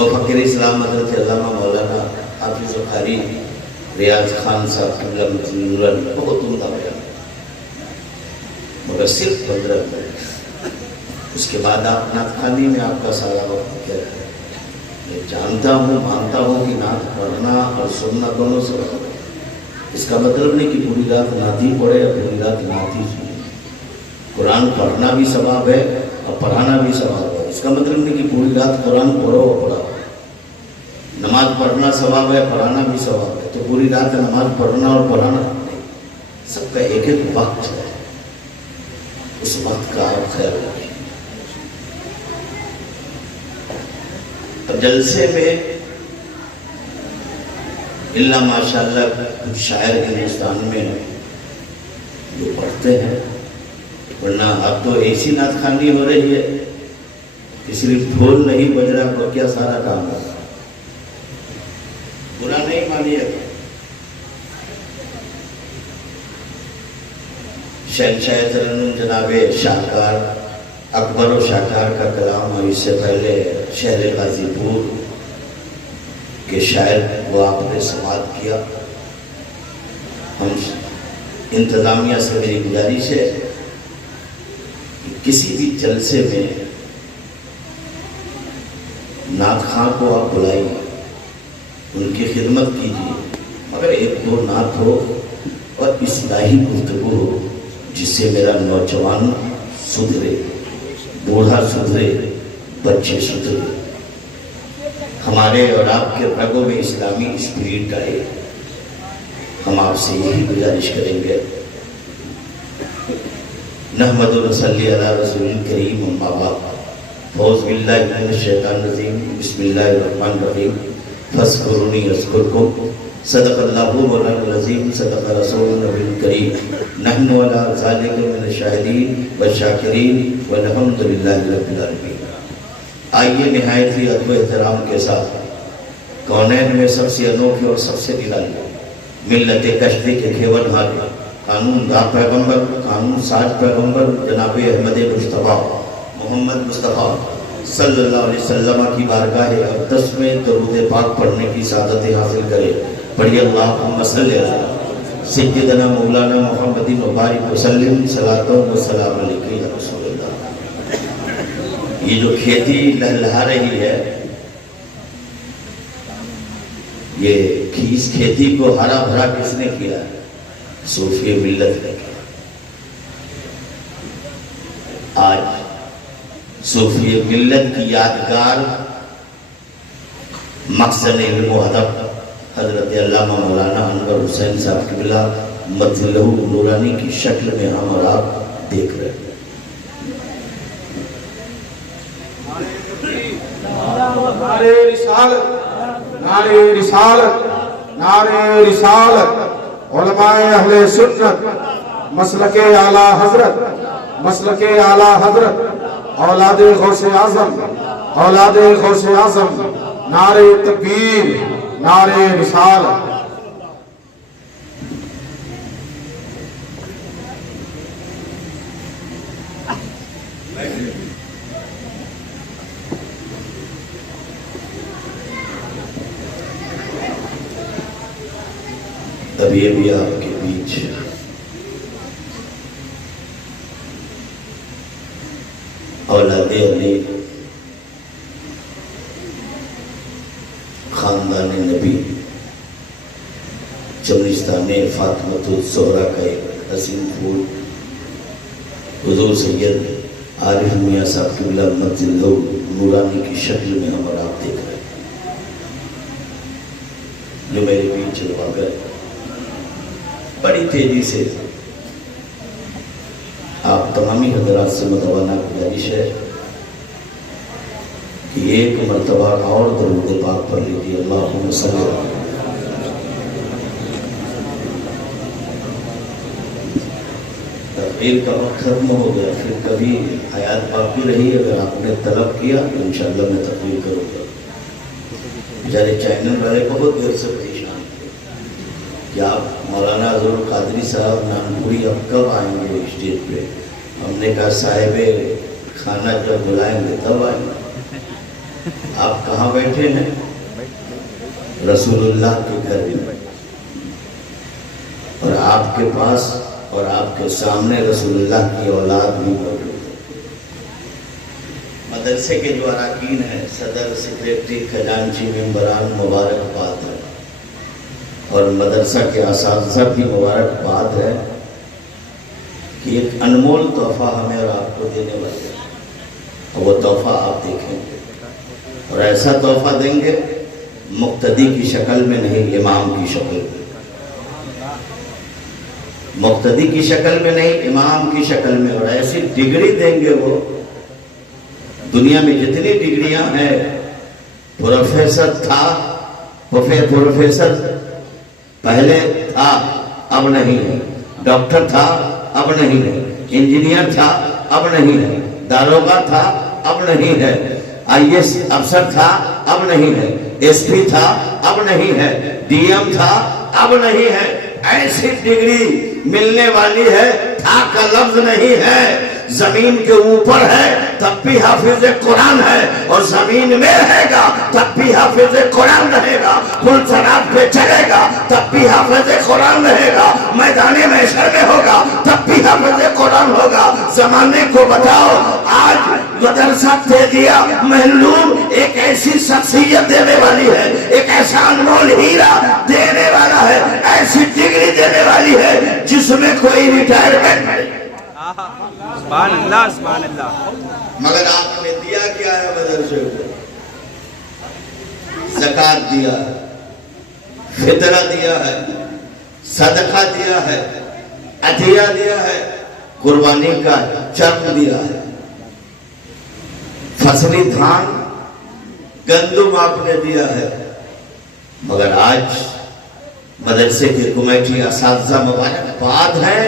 मुफक्किर इस्लाम हज़रत अल्लामा मौलाना हाफिज़ कारी रियाज खान साहब की बहुत उम्दा बयान, मगर सिर्फ 15 मिनट। उसके बाद आप नात खानी में आपका सारा वक्त क्या है। मैं जानता हूँ, मानता हूँ कि नात पढ़ना और सुनना दोनों से है। इसका मतलब नहीं कि पूरी रात नात ही पढ़े या पूरी रात नात ही सुने। कुरान पढ़ना भी सवाब है और पढ़ाना भी सवाब है। इसका मतलब नहीं कि पूरी रात कुरान पढ़ो और पढ़ाओ। नमाज पढ़ना सवाब है, पढ़ाना भी सवाब है, तो पूरी रात नमाज पढ़ना और पढ़ाना नहीं। सबका एक एक वक्त है, उस वक्त का आप ख्याल रखें। जलसे में इल्ला माशाअल्लाह कुछ शायर हिंदुस्तान में जो पढ़ते हैं, वरना अब तो ऐसी नात खानी हो रही है कि सिर्फ ढोल नहीं बज रहा तो क्या सारा काम है। बुरा नहीं मानिएगा। शहंशाह तरन्नुम जनाबे शाहकार अकबर और शाहकार का कलाम, और इससे पहले शहर गाजीपुर के शायर वो आपने समाप्त किया। हम इंतजामिया से मेरी गुजारिश है कि किसी भी जलसे में नात खां को आप बुलाइए, उनकी खिदमत कीजिए, मगर एक दो नात हो और इस्लाही गुफ्तगू हो जिससे मेरा नौजवान सुधरे, बूढ़ा सुधरे, बच्चे सुधरे, हमारे और आपके रगों में इस्लामी स्पिरिट आए। हम आपसे यही गुजारिश करेंगे। नहमदु व नसल्ली अला रसूलिल करीम, अम्मा बाद। औज़ु बिल्लाहि मिनश शैतानिर रजीम, बिस्मिल्लाहिर रहमानिर रहीम। फज़कुरूनी अज़कुरकुम, सदक़ल्लाहु मौलाना अज़ीम, सदक़ रसूलुन नबील करीम। नहनु अला ज़ालिका मिनश शाहिदीन व शाकिरीन वल्हम्दुलिल्लाहि रब्बिल आलमीन। आइए निहायत ही अदब एहतराम के साथ कौनैन में सबसे अनोखे और सबसे निराले मिल्लत कश्ती के खेवन हाल कानून दार पैगम्बर, कानून साज पैगम्बर जनाब अहमद मुस्तफ़ा मोहम्मद मुस्तफ़ा सल्लल्लाहु अलैहि वसल्लम की बारगाह अक़दस में दरूद पाक पढ़ने की सादत हासिल करे। पढ़िए अल्लाहुम्मा सल्लि अला सय्यिदना मौलाना मुहम्मदिन व बारिक वसल्लिम सलातो व सलाम अलैका या रसूलल्लाह। ये जो खेती लहलहा रही है, ये इस खेती को हरा भरा किसने किया? सूफी मिल्लत ने किया। आज सूफी मिल्लत की यादगार मक़सद इल्म व अदब हज़रत अल्लामा मौलाना अनवर हुसैन साहब क़िबला मज़लहु नूरानी की शक्ल में हम और आप देख रहे हैं। नारे रिसालत, नारे रिसालत, नारे रिसालत। उलमाए अहले सुन्नत मसलके आला हजरत, मसलके आला हजरत, औलादे गौसे आज़म, औलादे गौसे आज़म। नारे तकबीर, नारे रिसालत। अभी अभी आपके बीच औलादे अली खानदान नबी चमनिस्तान फातिमतुल ज़हरा का एक हसीन फूल हुज़ूर सैयद आरिफ मियाँ साहब क़िबला मज़लहु नूरानी की शक्ल में हम और आप देख रहे हैं, जो मेरे बीच चलवा कर बड़ी तेजी से आप तमामी हज़रात से मुतवाना गुजारिश है कि एक मरतबा और दरूद पाक पढ़ लीजिए। अल्लाहुम्मा सल्ली अला। तकबीर का वक्त खत्म हो गया, फिर कभी हयात बाकी रही, अगर आपने तलब किया तो इंशाअल्लाह मैं तकबीर करूँगा। बेचारे चैनल वाले बहुत देर से परेशान थे कि आप मौलाना अज़रुल कादरी साहब नानपुरी अब कब आएंगे स्टेज पे। हमने कहा साहिब खाना जब बुलाएंगे तब आएंगे। आप कहाँ बैठे हैं? रसूलुल्लाह के घर में, और आपके पास और आपके सामने रसूलुल्लाह की औलाद भी मौजूद है। मदरसे के जो अरकान हैं, सदर, सेक्रेटरी, खजांची, मेंबरान, मुबारकबाद है, और मदरसा के असातिज़ा की मुबारकबाद है कि एक अनमोल तोहफा हमें और आपको देने वाले हैं, और वो तोहफा आप देखेंगे, और ऐसा तोहफा देंगे मुक्तदी की शक्ल में नहीं, इमाम की शक्ल में। मुक्तदी की शक्ल में नहीं, इमाम की शक्ल में, और ऐसी डिग्री देंगे वो। दुनिया में जितनी डिग्रियां हैं, प्रोफेसर था, प्रोफेसर पहले था, अब नहीं है, डॉक्टर था, अब नहीं है, इंजीनियर था, अब नहीं है, दारोगा था, अब नहीं है, आईएएस अफसर था, अब नहीं है, एसपी था, अब नहीं है, डीएम था, अब नहीं है। ऐसी डिग्री मिलने वाली है, था का लफ्ज नहीं है, जमीन के ऊपर है तब भी हाफिज कुरान है, और जमीन में रहेगा तब भी हाफिज कुरान रहेगा, पुल सरात पे चलेगा तब भी हाफिज कुरान रहेगा, मैदाने महशर में होगा तब भी हाफिज कुरान होगा। जमाने को बताओ, आज मदरसा तेजिया महलूम एक ऐसी शख्सियत देने वाली है, एक ऐसा अनमोल हीरा देने वाला है, ऐसी डिग्री देने वाली है जिसमें कोई रिटायरमेंट नहीं। सुभान अल्लाह, सुभान अल्लाह। मगर आपने दिया क्या है मदरसे को? ज़कात दिया है, फितरा दिया है, सदका दिया है, अतिया दिया है, कुर्बानी का चर्म दिया है, फसली धान गंदुम आपने दिया है। मगर आज मदरसे की कमेटी असातिज़ा मुबारकबाद है,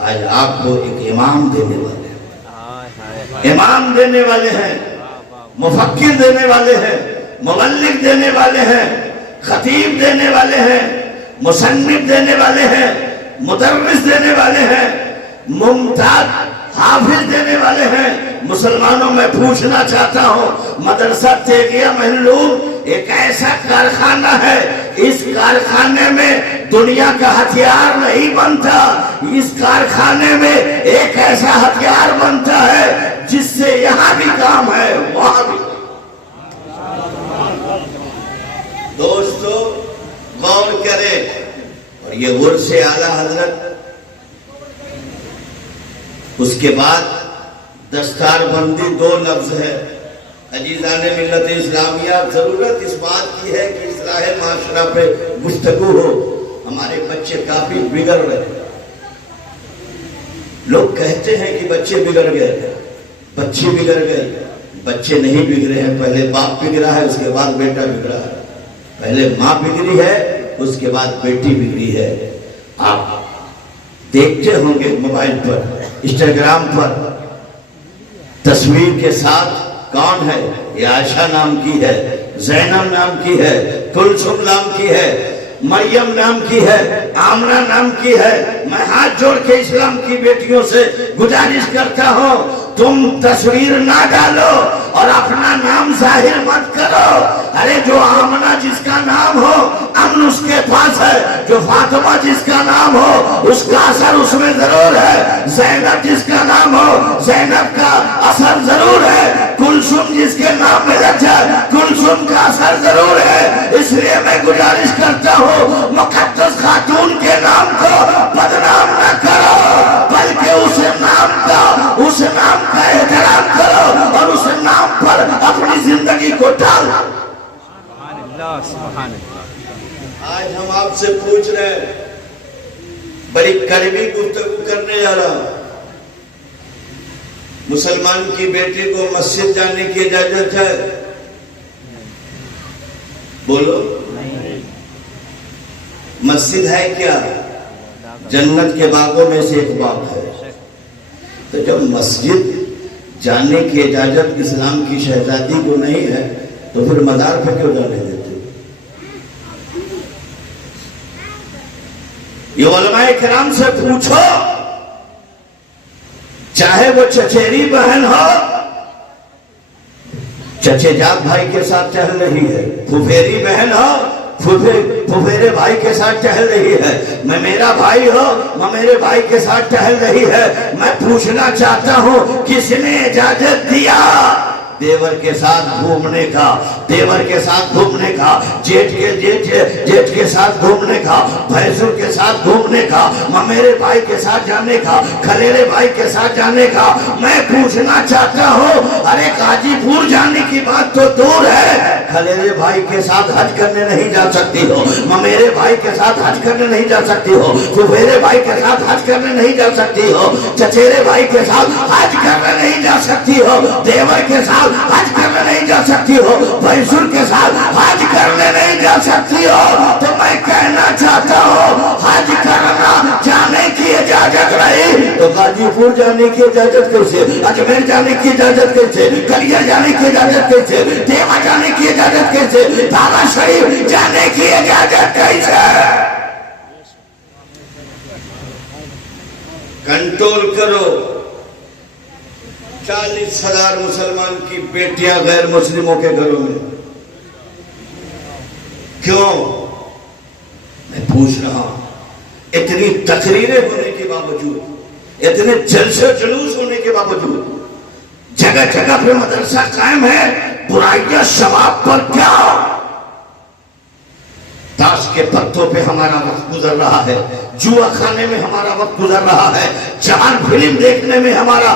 आज आपको एक इमाम देने वाले हैं, इमाम देने वाले हैं, मुफक्किर देने वाले हैं, मुबल्लिग देने वाले हैं, खतीब देने वाले हैं, मुसन्निफ देने वाले हैं, मुदर्रिस देने वाले हैं, मुमताज हाफिज देने वाले हैं। मुसलमानों में पूछना चाहता हूँ, मदरसा तेजिया महलूम एक ऐसा कारखाना है, इस कारखाने में दुनिया का हथियार नहीं बनता, इस कारखाने में एक ऐसा हथियार बनता है जिससे यहाँ भी काम है, वहां भी। दोस्तों गौर करें, और ये उर्से आला हजरत, उसके बाद दस्तारबंदी दो लफ्ज है। अजीज़ाने मिल्लत इस्लामिया, जरूरत इस बात की है कि इस्लाह माशरा पे गुफ्तगू हो। हमारे बच्चे काफी बिगड़ रहे हैं। लोग कहते हैं कि बच्चे बिगड़ गए, बच्चे बिगड़ गए, बच्चे नहीं बिगड़े हैं। पहले बाप बिगड़ा है, उसके बाद बेटा बिगड़ा है। पहले माँ बिगड़ी है, उसके बाद बेटी बिगड़ी है। आप देखते होंगे मोबाइल पर, इंस्टाग्राम पर तस्वीर के साथ कौन है, ये आयशा नाम की है, जैनब नाम की है, कुलसुम नाम की है, मरियम नाम की है, आमना नाम की है। मैं हाथ जोड़ के इस्लाम की बेटियों से गुजारिश करता हूँ, तुम तस्वीर ना डालो और अपना नाम जाहिर मत करो। अरे जो आमना जिसका नाम हो, अमन उसके पास है। जो फातिमा जिसका नाम हो, उसका असर उसमें जरूर है। जैनब जिसका नाम हो, जैनब का असर जरूर है। कुलसुम जिसके नाम में रखा, कुलसुम का असर जरूर है। इसलिए मैं गुजारिश करता हूँ, मुक़द्दस खातून के नाम को बदनाम न करो, बल्कि उस नाम का एहतराम करो और उस नाम पर अपनी जिंदगी को डालो। आज हम आपसे पूछ रहे हैं, बड़ी कड़वी गुफ्तगू करने जा रहा हूं। मुसलमान की बेटी को मस्जिद जाने की इजाजत है? बोलो, मस्जिद है क्या? जन्नत के बागों में से एक बाग है। तो जब मस्जिद जाने की इजाजत इस्लाम की शहजादी को नहीं है, तो फिर मजार पे क्यों जाने देते? ये उलमाए किराम से पूछो, चाहे वो चचेरी बहन हो, चचेजात भाई के साथ टहल रही है, फुफेरी बहन हो फुफेरे भाई के साथ टहल रही है, मैं मेरा भाई हो मैं मेरे भाई के साथ टहल रही है। मैं पूछना चाहता हूँ किसने इजाजत दिया देवर के साथ घूमने का, देवर के साथ घूमने का, जेठ के साथ घूमने का, भैंसुर के साथ घूमने का, ममेरे भाई के साथ जाने का, खलेरे भाई के साथ जाने का। मैं पूछना चाहता हूँ, अरे गाजीपुर जाने की बात तो दूर है, खलेरे भाई के साथ हज करने नहीं जा सकती हो, ममेरे भाई के साथ हज करने नहीं जा सकती हो, फुफेरे भाई के साथ हज करने नहीं जा सकती हो, चचेरे भाई के साथ हज करने नहीं जा सकती हो, देवर के साथ हज करने नहीं जा सकती हो, भैंसुर के साथ हज करने नहीं जा सकती हो। तो मैं कहना चाहता हूँ हज करना जाने की इजाजत रही तो गाजीपुर जाने की इजाजत कैसे, अजमेर जाने की इजाजत कैसे, कलिया जाने की इजाजत कैसे, देवा जाने की इजाजत कैसे, बाबा शरीफ जाने की इजाजत कैसे। कंट्रोल करो। 40,000 मुसलमान की बेटियां गैर मुस्लिमों के घरों में क्यों? मैं पूछ रहा हूं। इतनी तकरीरें होने के बावजूद, इतने जलसे जुलूस होने के बावजूद जगह जगह पे मदरसा कायम है, बुराइयां शबाब पर क्या? ताश के पत्तों पे हमारा वक्त गुजर रहा है, जुआ खाने में हमारा वक्त गुजर रहा है, चार फिल्म देखने में हमारा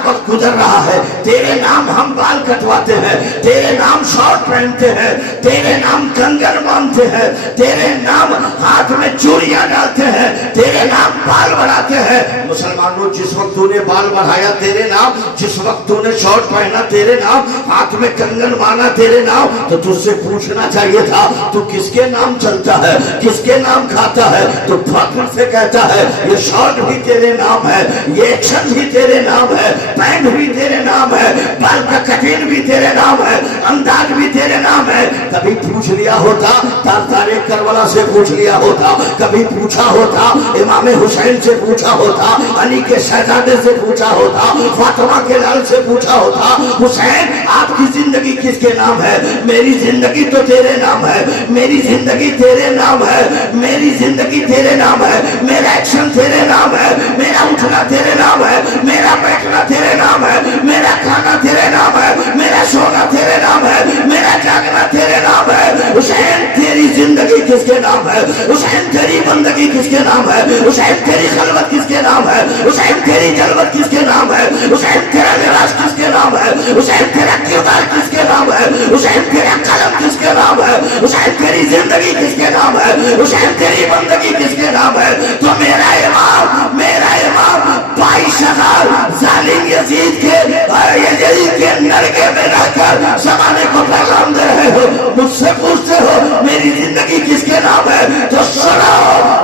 वक्त गुजर रहा है। तेरे नाम हम बाल कटवाते हैं, तेरे नाम शॉर्ट पहनते हैं, तेरे नाम कंगन बांधते हैं, तेरे नाम हाथ में चूड़ियां डालते हैं, तेरे नाम बाल बढ़ाते हैं। मुसलमानों, जिस वक्त तूने बाल बढ़ाया तेरे नाम, जिस वक्त तूने शॉर्ट पहना तेरे नाम, हाथ में कंगन बांधा तेरे नाम, तो तुझसे पूछना चाहिए था तू किसके नाम चलता है, किसके नाम खाता है? तो फाखर से कहता है ये शॉर्ट भी तेरे नाम है, ये एक्शन भी तेरे नाम है, पैंट भी तेरे नाम है, बाल का कटिंग भी तेरे नाम है, अंदाज भी तेरे नाम है। कभी पूछ लिया होता तारे करबला से पूछ लिया होता, कभी पूछा होता इमाम हुसैन से पूछा होता, अली के शहजादे से पूछा होता, फातिमा के लाल से पूछा होता, हुसैन आपकी जिंदगी किसके नाम है? मेरी जिंदगी तो तेरे नाम है, मेरी जिंदगी तेरे नाम है, मेरी जिंदगी तेरे नाम है, मेरा एक्शन तेरे नाम है, मेरा उठना तेरे नाम है, मेरा बैठना तेरे नाम है, मेरा खाना तेरे नाम है, मेरा सोना तेरे नाम है, मेरा जागना तेरे नाम है। हुसैन तेरी जिंदगी किसके नाम है? हुसैन तेरी बंदगी किसके नाम है? हुसैन तेरी खलवत किसके नाम है? हुसैन तेरी जलवत किसके नाम है? हुसैन तेरा निराश किसके नाम है? हुसैन तेरा किरदार किसके नाम है? हुसैन तेरा कलम किसके नाम है? हुसैन तेरी जिंदगी किसके नाम है? हुसैन तेरी बंदगी किसके नाम है? तो मेरा इमाम 22,000 जालिम यजीद के नरके में रहकर ज़माने को पैगाम दे रहे हो, मुझसे पूछते हो मेरी जिंदगी किसके नाम है? तो सुनो,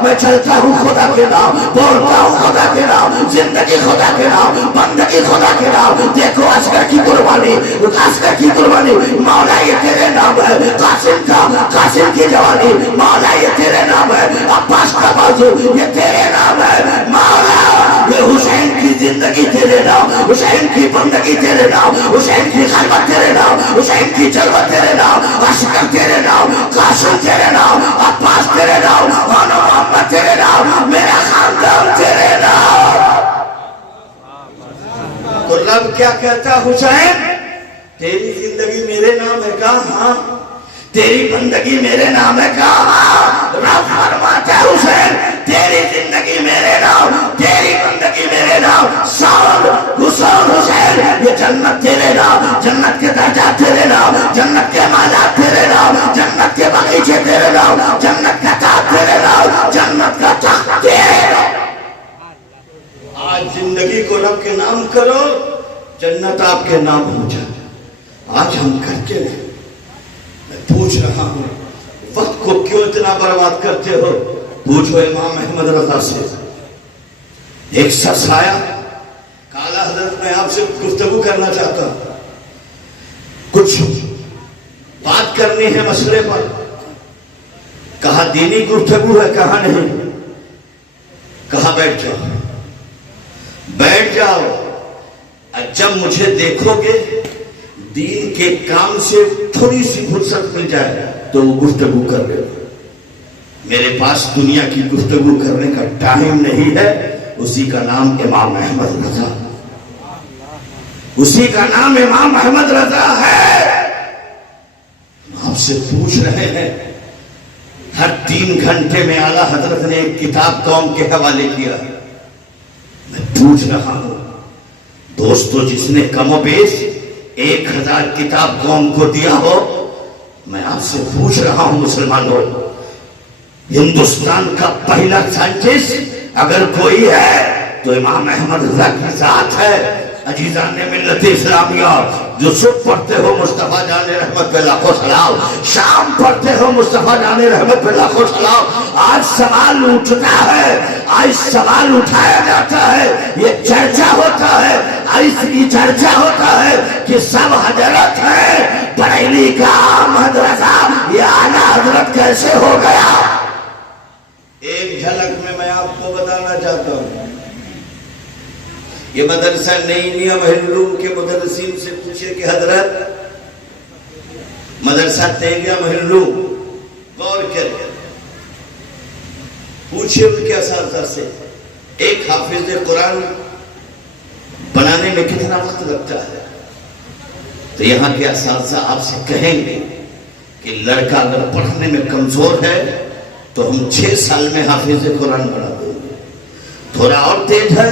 मैं चलता हूँ खुदा के नाम, बोलता हूँ खुदा के नाम, जिंदगी खुदा के नाम, बंदगी खुदा के नाम। देखो अस्कर की कुर्बानी, अस्कर की कुर्बानी, मौला ये तेरे नाम है, कासिम की जवानी, मौला ये तेरे नाम है, अब्बास का बाजू ये तेरे नाम है, मौला ये हुसैन की जिंदगी तेरे नाम, हुसैन की बंदगी तेरे नाम, हुसैन की खलवत तेरे नाम, हुसैन की जलवत तेरे नाम, अस्कर तेरे नाम, कासिम तेरे नाम, अब्बास तेरे नाम, मोहम्मद तेरे नाम, मेरा खानदान तेरे नाम। तो रब क्या कहता? हुसैन तेरी जिंदगी मेरे नाम है का? हाँ। तेरी बंदगी मेरे नाम है का? रब फरमाता है हुसैन तेरी जिंदगी मेरे नाम, तेरी बंदगी मेरे नाम। हुसैन ये जन्नत तेरे नाम, जन्नत के दर्जा तेरे नाम, जन्नत के मालात तेरे नाम, जन्नत के बगीचे तेरे नाम, जन्नत का ताज तेरे नाम, जन्नत का तख्त तेरे नाम। आज जिंदगी को रब के नाम करो, जन्नत आपके नाम हो जाए। आज हम करके नहीं। मैं पूछ रहा हूं वक्त को क्यों इतना बर्बाद करते हो? पूछो इमाम अहमद रजा से। एक शख्स आया, काला हजरत मैं आपसे गुफ्तगू करना चाहता हूं, कुछ बात करनी है मसले पर। कहा दीनी गुफ्तगू है, कहा नहीं। कहा बैठ जाओ, बैठ जाओ। जब मुझे देखोगे दीन के काम से थोड़ी सी फुर्सत मिल जाए तो वो गुफ्तगू कर ले। मेरे पास दुनिया की गुफ्तगू करने का टाइम नहीं है। उसी का नाम इमाम अहमद रजा, उसी का नाम इमाम अहमद रजा है। आपसे पूछ रहे हैं, हर 3 घंटे में आला हजरत ने एक किताब कौम के हवाले किया। मैं पूछ रहा हूं दोस्तों, जिसने कमोबेश 1000 किताब कौम को दिया हो, मैं आपसे पूछ रहा हूं मुसलमानों, हिंदुस्तान का पहला साइंटिस्ट अगर कोई है तो इमाम अहमद रजा की जात है। अजीजान ने मिल्लत इस्लामिया, जो सुबह पढ़ते हो मुस्तफा जाने रहमत पे लाखों सलाम, शाम पढ़ते हो मुस्तफा जाने रहमत पे लाखों सलाम। आज सवाल उठता है, आज सवाल उठाया जाता है, ये चर्चा होता है, इसकी चर्चा होता है कि सब हजरत है, बरेली का अहमद रजा ये आला हजरत कैसे हो गया। एक झलक में मैं आपको बताना चाहता हूं। ये मदरसा नई नियम महलूम के मुदर्रिसीन से पूछे कि हजरत मदरसा तेगिया महलूम गौर करके पूछे उनके असातिज़ा से, एक हाफिज कुरान बनाने में कितना वक्त लगता है। तो यहाँ के असातिज़ा आपसे कहेंगे कि लड़का अगर पढ़ने में कमजोर है तो हम 6 साल में हाफिज कुरान बना देंगे, थोड़ा और तेज है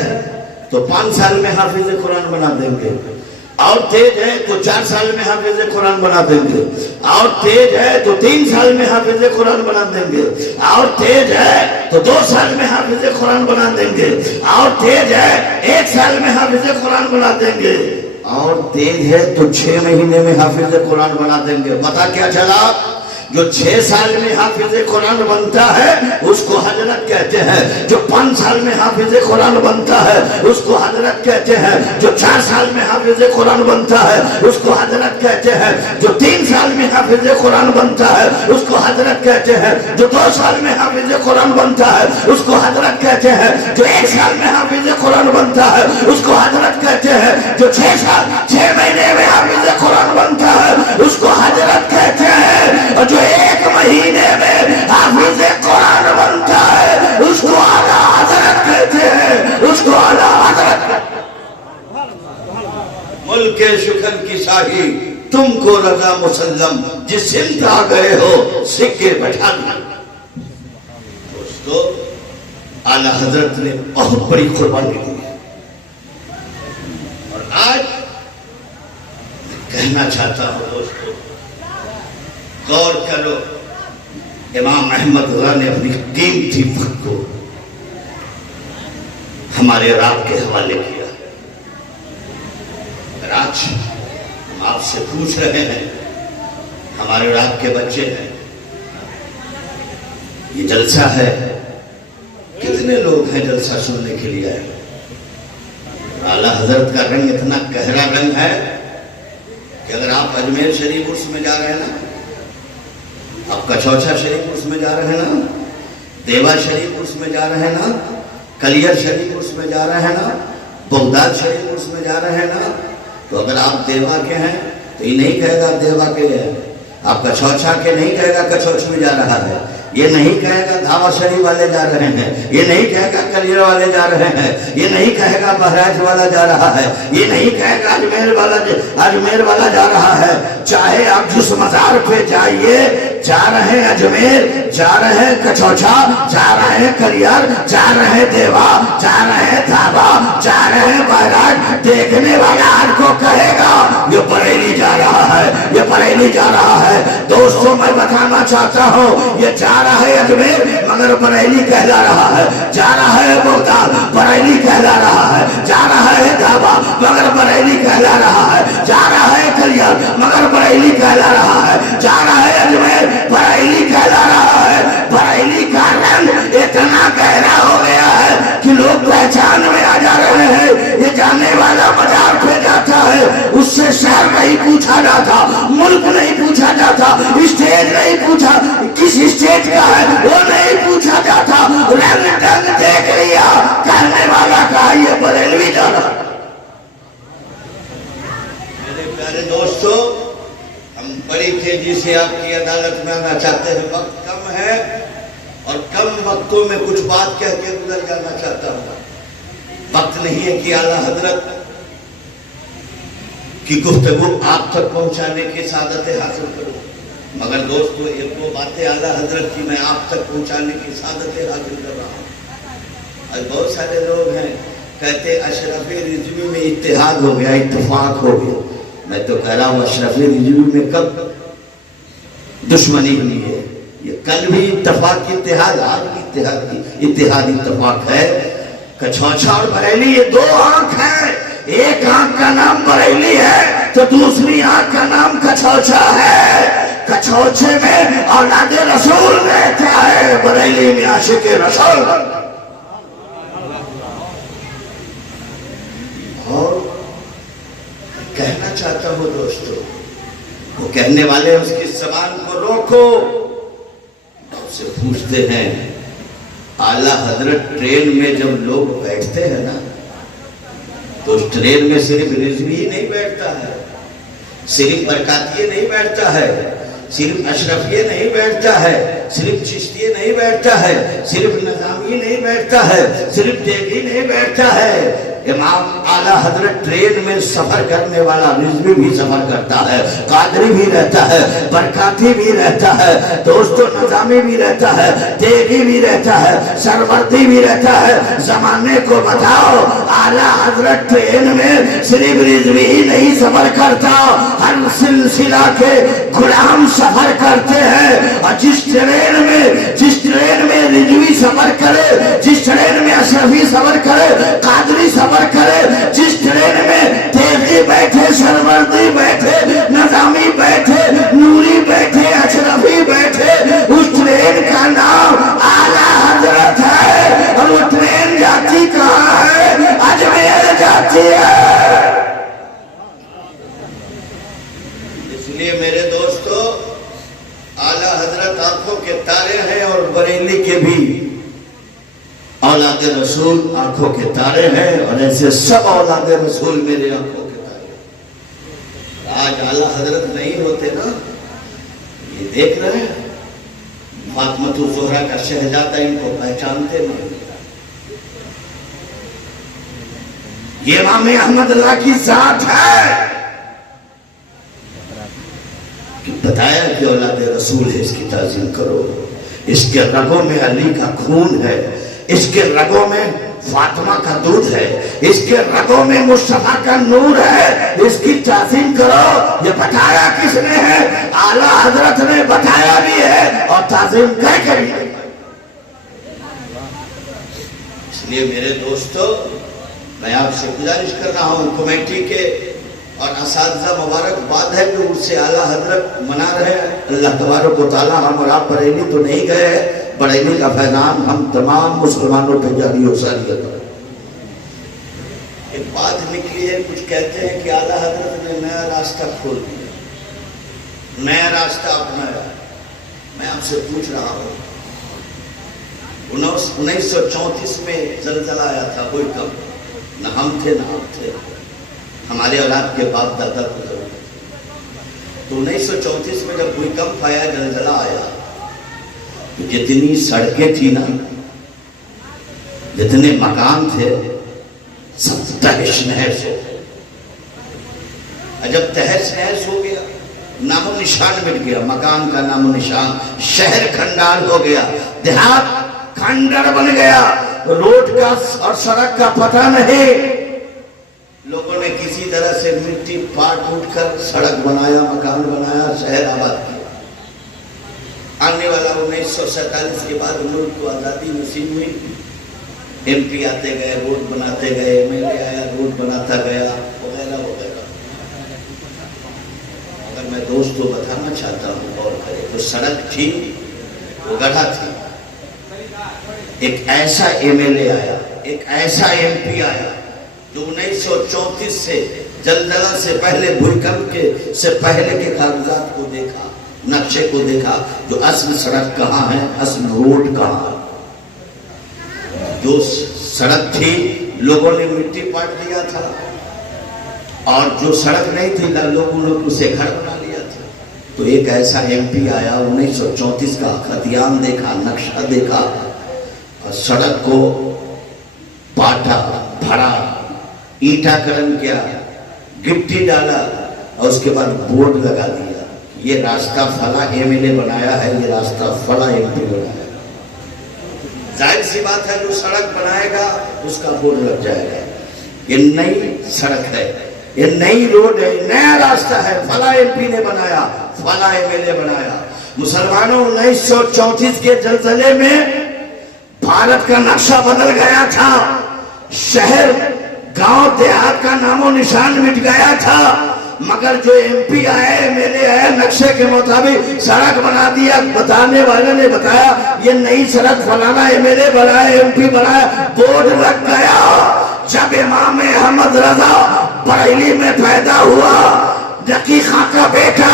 तो 5 साल में हाफिज कुरान बना देंगे, और तेज है तो 4 साल में हाफिज कुरान बना देंगे, और तेज है तो 3 साल में हाफिज कुरान बना देंगे, और तेज है तो 2 साल में हाफिज कुरान बना देंगे, और तेज है 1 साल में हाफिज कुरान बना देंगे, और तेज है तो 6 महीने में हाफिज कुरान बना देंगे। पता क्या चला, जो 6 साल में हाफिज कुरान बनता है उसको हजरत कहते हैं, जो 5 साल में हाफिज कुरान बनता है उसको हजरत कहते हैं, जो 4 साल में हाफिज कुरान बनता है उसको हजरत कहते हैं, जो 3 साल में हाफिज कुरान बनता है उसको हजरत कहते हैं, जो 2 साल में हाफिज कुरान बनता है उसको हजरत कहते हैं, जो 1 साल में हाफिज कुरान बनता है उसको हजरत कहते हैं, जो 6 महीने में हाफिज कुरान बनता है उसको हजरत कहते हैं, और जो 1 महीने में हाफिज कुरान बनता है उसको आला हजरत कहते हैं, उसको आला हजरत। मुल्क शुक्र की शाही तुमको रजा मुसल्लम, जिस सिंध आ गए हो सिक्के बैठा दिए। दोस्तों, आला हजरत ने बहुत बड़ी कुर्बानी दी है, और आज कहना चाहता हूं दोस्तों, गौर करो, इमाम अहमद रजा ने अपनी कीमती वक्त को हमारे रात के हवाले किया। आज हम आपसे पूछ रहे हैं, हमारे रात के बच्चे हैं, ये जलसा है, कितने लोग हैं जलसा सुनने के लिए आए। आला हजरत का रंग इतना गहरा रंग है कि अगर आप अजमेर शरीफ उर्स में जा रहे हैं ना, आप कचौचा शरीफ उर्स में जा रहे हैं ना, देवा शरीफ उर्स में जा रहे हैं ना, कलियर शरीफ उर्स में जा रहे हैं ना, बगदाद शरीफ उर्स में जा रहे हैं ना, तो अगर आप देवा के हैं तो ये नहीं कहेगा देवा के हैं, आप कचौचा के नहीं कहेगा कचौच में जा रहा है, ये नहीं कहेगा धावा शरीफ वाले जा रहे हैं, ये नहीं कहेगा कलियर वाले जा रहे हैं, ये नहीं कहेगा बहराइच वाला जा रहा है, ये नहीं कहेगा अजमेर वाला जा रहा है। चाहे आप जिस मजार पे जाइए, जा रहे हैं अजमेर, जा रहे हैं कचौचा, जा रहे हैं कलियर, जा रहे हैं देवा, जा रहे हैं धावा, जा रहे हैं बहराइच, देखने वाला आपको कहेगा ये बरेली जा रहा है, ये बरेली जा रहा है। दोस्तों, मैं बताना चाहता हूँ, ये जा रहा है अजमेर मगर बरेली कहला रहा है, जा रहा है बगदाद बरेली कहला रहा है, जा रहा है धावा मगर बरेली कहला रहा है, जा रहा है कलियर मगर बरेली कहला रहा है, जा रहा है अजमेर बरेली कहला रहा है। बरेली का रंग इतना गहरा हो गया है कि लोग पहचान में आ जा रहे हैं। ये जाने वाला बाजार पे जाता है, उससे शहर नहीं पूछा जाता, मुल्क नहीं पूछा जाता, स्टेज नहीं पूछा, किस स्टेज का है वो नहीं पूछा जाता, रंग ढंग देख लिया, कहने वाला कहा ये बरेलवी जाना। मेरे प्यारे दोस्तों, बड़ी तेजी से आपकी अदालत में आना चाहते हैं, वक्त कम है और कम वक्तों में कुछ बात कह के गुजर जाना चाहता हूँ। वक्त नहीं है कि आला हजरत की गुफ्तगू आप तक पहुंचाने की सादतें हासिल करूं, मगर दोस्तों एक दो बातें आला हजरत की मैं आप तक पहुंचाने की सादतें हासिल कर रहा हूँ। आज बहुत सारे लोग हैं कहते अशरफ रिजवी में इत्तेहाद हो गया, इत्तेफाक हो गया। मैं तो कह रहा हूँ अशरफ रिजवी में कब दुश्मनी हुई है? ये कल भी इत्तेफाक की इत्तेहाद, आज भी इत्तेहाद इत्तेफाक है। कछौछा और बरेली ये दो आंख है, एक आंख का नाम बरेली है तो दूसरी आंख का नाम कछौछा है। कछौछे में औलादे रसूल रहता है, बरेली में आशिके रसूल। और कहना चाहता हूं दोस्तों, वो कहने वाले उसकी जबान को रोको। उससे पूछते हैं आला हजरत ट्रेन में जब लोग बैठते हैं ना, तो उस ट्रेन में सिर्फ रिजवी ही नहीं बैठता है, सिर्फ बरकातिये नहीं बैठता है, सिर्फ अशरफिये नहीं बैठता है, सिर्फ चिश्तिये नहीं बैठता है, सिर्फ नजामी नहीं बैठता है, सिर्फ देगी नहीं बैठता है। इमाम आला हजरत ट्रेन में सफर करने वाला रिजवी भी सफर करता है, कादरी भी रहता है, बरकाती भी रहता है, दोस्तों नजामी भी रहता है, देगी भी रहता है, सरवर्दी भी रहता है। जमाने को बताओ आला हजरत ट्रेन में सिर्फ रिजवी ही नहीं सफर करता, हर सिलसिला के गुलाम सफर करते हैं। और जिस ट्रेन में रिजवी सफर करे, जिस ट्रेन में अशरफी सफर करे, कादरी सफर करे, जिस ट्रेन में तेजी बैठे, सरवर्दी बैठे, नजामी बैठे, नूरी बैठे, अशरफी बैठे, उस ट्रेन का नाम आला हजरत है। और वो ट्रेन जाती कहाँ है? अजमेर जाती है। इसलिए मेरे दोस्तों आला हजरत आंखों के तारे हैं और बरेली के भी औलादे रसूल आंखों के तारे हैं, और ऐसे सब औलादे रसूल मेरे आंखों के तारे। आज आला हजरत नहीं होते ना, ये देख रहे हैं फातिमा ज़ोहरा का शहजादा इनको पहचानते नहीं। ये इमाम अहमद अल्लाह की जात है कि बताया कि औलादे रसूल है, इसकी ताज़ीम करो। इसके रगों में अली का खून है, इसके रगों में फातिमा का दूध है, इसके रगों में मुस्तफा का नूर है, इसकी ताज़ीम करो। ये बताया किसने है? आला हजरत ने बताया भी है और ताज़ीम कर करी। इसलिए मेरे दोस्तों मैं आपसे गुजारिश कर रहा हूँ, कमेटी के और असातिज़ा मुबारकबाद है कि उससे आला हजरत मना रहे हैं। अल्लाह तबारक व तआला हम और आप बरेली तो नहीं गए, बरेली का फैजान हम तमाम मुसलमानों पे जारी हो सारी। एक बात निकली है, कुछ कहते हैं कि आला हजरत ने नया रास्ता खोल दिया, नया रास्ता अपनाया। मैं आपसे पूछ रहा हूँ 1934 में जलजला आया था, कोई कम न हम थे न आप थे, हमारे औलाद के बाप दादा को जरूरत। तो 1934 में जब भूकंप आया, जलजला आया, तो जितनी सड़कें थी ना, जितने मकान थे, सब तहस नहस हो गए। जब तहस नहस हो गया, नामो निशान मिट गया, मकान का नामो निशान, शहर खंडाल हो गया, देहात खंडर बन गया, रोड का और सड़क का पता नहीं। लोगों ने किसी तरह से मिट्टी पाट उठ कर सड़क बनाया, मकान बनाया, शहर आबाद किया। आने वाला 1947 के बाद मुल्क को आज़ादी नसीब हुई, MP आते गए, रोड बनाते गए, MLA आया, रोड बनाता गया, वगैरह वगैरह। अगर मैं दोस्तों बताना चाहता हूँ और करें तो सड़क थी, वो गड्ढा थी। एक ऐसा MLA आया, एक ऐसा MP आया जो 1934 से जलजला से पहले, भूकंप के से पहले के कागजात को देखा, नक्शे को देखा, जो असल सड़क कहाँ है, असल रोड कहाँ है। जो सड़क थी लोगों ने मिट्टी पाट दिया था, और जो सड़क नहीं थी लोगों ने उसे घर बना लिया था। तो एक ऐसा एमपी आया 1934 का, खतियान देखा, नक्शा देखा और सड़क को पाटा, भरा, ईंटाकरण किया, गिट्टी डाला और उसके बाद बोर्ड लगा दिया, ये रास्ता फला एमएलए बनाया है, ये रास्ता फला एमपी बनाया है। जाहिर सी बात है जो सड़क बनाएगा उसका बोर्ड लग जाएगा। ये नई सड़क है, ये नई रोड है, नया रास्ता है, फला एमपी ने बनाया, फला एमएलए बनाया। मुसलमानों 1934 के जलजले में भारत का नक्शा बदल गया था, शहर गांव देहात का नामो निशान मिट गया था, मगर जो एमपी आए, एमएलए आए, नक्शे के मुताबिक सड़क बना दिया। बताने वाले ने बताया ये नई सड़क फलाना एमएलए बनाया, एमपी बनाया, बोर्ड लग गया। जब इमाम अहमद रजा बरेली में पैदा हुआ, नकी खां का बेटा,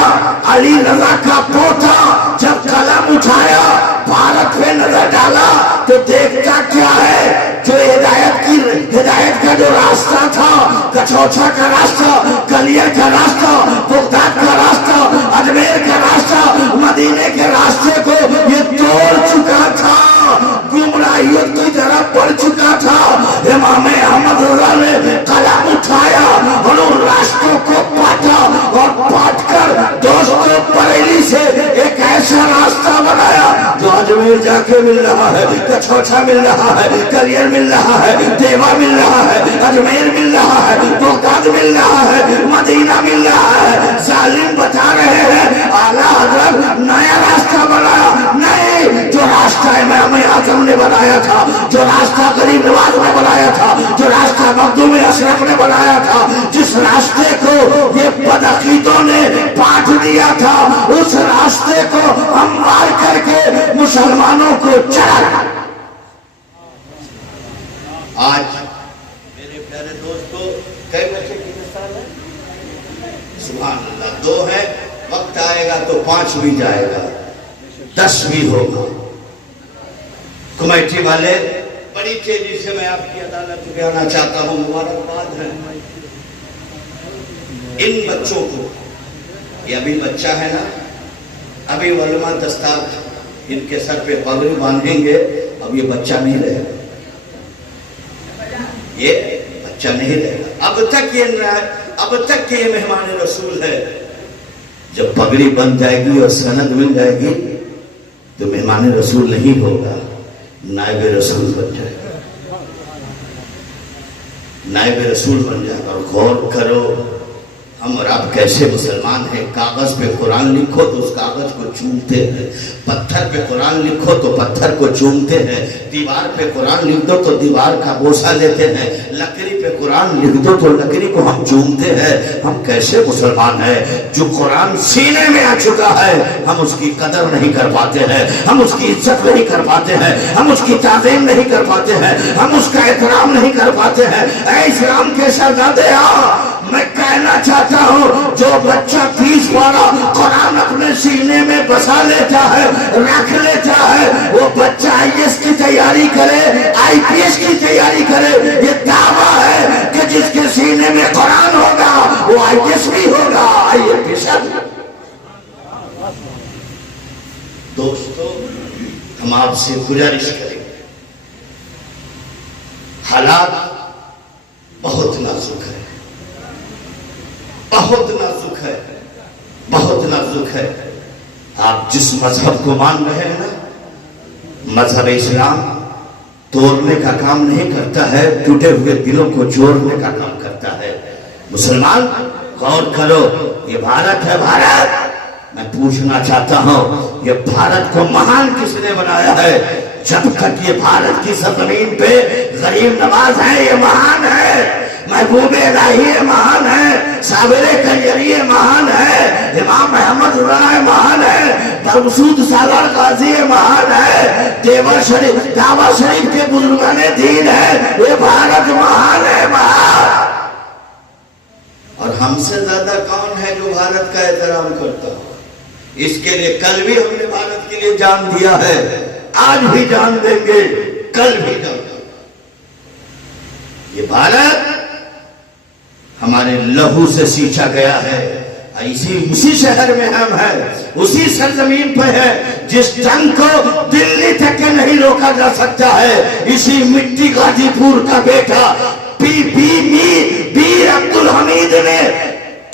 अली रजा का पोता, जब कलम उठाया, भारत पे नजर डाला तो देखता क्या है, जो हिदायत का जो रास्ता था, कचौचा का रास्ता, कलियर का रास्ता, बगदाद का रास्ता, अजमेर का रास्ता, मदीने के रास्ते को ये तोड़ चुका था, गुमराहियत की तरफ बढ़ चुका था। इमाम अहमद रज़ा ने कलम उठाया और उन रास्तों को पाटा और पाटकर दोस्तों बरेली से एक ऐसा रास्ता बनाया जो अजमेर जाके मिल रहा है, कचौचा मिल रहा है, कलियर मिल रहा है, देवा मिल रहा है, अजमेर मिल रहा है, बगदाद मिल रहा है, मदीना मिल रहा है। जालिम बता रहे हैं आला हजरत नया रास्ता बनाया, नहीं, जो रास्ता इमाम आजम ने बनाया था, जो रास्ता गरीब नवाज ने बनाया था, जो रास्ता मखदूम अशरफ ने बनाया था, जिस रास्ते को ये बदअकीदों ने पाट दिया था, उस रास्ते को हमवार करके मुसलमानों को चढ़ा। आज मेरे प्यारे दोस्तों, कई बच्चे की मिसाल है, सुभान अल्लाह, 2 है, वक्त आएगा तो 5 भी जाएगा, 10 भी होगा। कमेटी वाले बड़ी तेजी से मैं आपकी अदालत में आना चाहता हूं, मुबारकबाद है इन बच्चों को। ये अभी बच्चा है ना, अभी वलमा दस्तार इनके सर पे पगड़ी बांधेंगे, अब ये बच्चा नहीं रहेगा, ये बच्चा नहीं रहेगा। अब तक ये मेहमान रसूल है, जब पगड़ी बन जाएगी और सनद मिल जाएगी तो मेहमान रसूल नहीं होगा, नायब रसूल बन जाएगा, नायब रसूल बन जाएगा। और गौर करो, हम और आप कैसे मुसलमान हैं। कागज पे कुरान लिखो तो उस कागज को चूमते हैं, पत्थर पे कुरान लिखो तो पत्थर को चूमते हैं, दीवार पे कुरान लिख दो तो दीवार का बोसा लेते हैं, लकड़ी पे कुरान लिख दो तो लकड़ी को हम चूमते हैं। हम कैसे मुसलमान हैं। जो कुरान सीने में आ चुका है हम उसकी कदर नहीं कर पाते हैं, हम उसकी इज्जत नहीं कर पाते हैं, हम उसकी ताज़ीम नहीं कर पाते हैं, हम उसका एहतराम नहीं कर पाते हैं। ऐ इस्लाम के शहजादे, मैं कहना चाहता हूँ, जो बच्चा 30 पारा कुरान अपने सीने में बसा लेता है, रख लेता है, वो बच्चा आईएएस की तैयारी करे, आईपीएस की तैयारी करे। ये दावा है कि जिसके सीने में कुरान होगा वो आईएएस भी होगा, आईएएस। दोस्तों, हम आपसे गुजारिश करेंगे, हालात बहुत नाजुक है, बहुत नाजुक है, बहुत नाजुक है। आप जिस मजहब को मान रहे हैं ना, मजहब इस्लाम तोड़ने का काम नहीं करता है, टूटे हुए दिलों को जोड़ने का काम करता है। मुसलमान गौर करो, ये भारत है, भारत। मैं पूछना चाहता हूं, ये भारत को महान किसने बनाया है? जब तक ये भारत की सरजमीन पे गरीब नवाज है, ये महान है, महबूब इलाही महान है, साबिर करियरी महान है, इमाम अहमद रज़ा महान है, बरमसूद सागर गाजी महान है, देवर शरीफ, दावा शरीफ के बुजुर्गाने दीन है। ये भारत महान है, महान। और हमसे ज्यादा कौन है जो भारत का एहतराम करता हो? इसके लिए कल भी हमने भारत के लिए जान दिया है, आज भी जान देंगे, कल भी जान देंगे। ये भारत हमारे लहू से सींचा गया है, इसी शहर में हम हैं, उसी सरजमीन पे है जिस जंग को दिल्ली तक के नहीं रोका जा सकता है। इसी मिट्टी गाजीपुर का बेटा बीर अब्दुल हमीद ने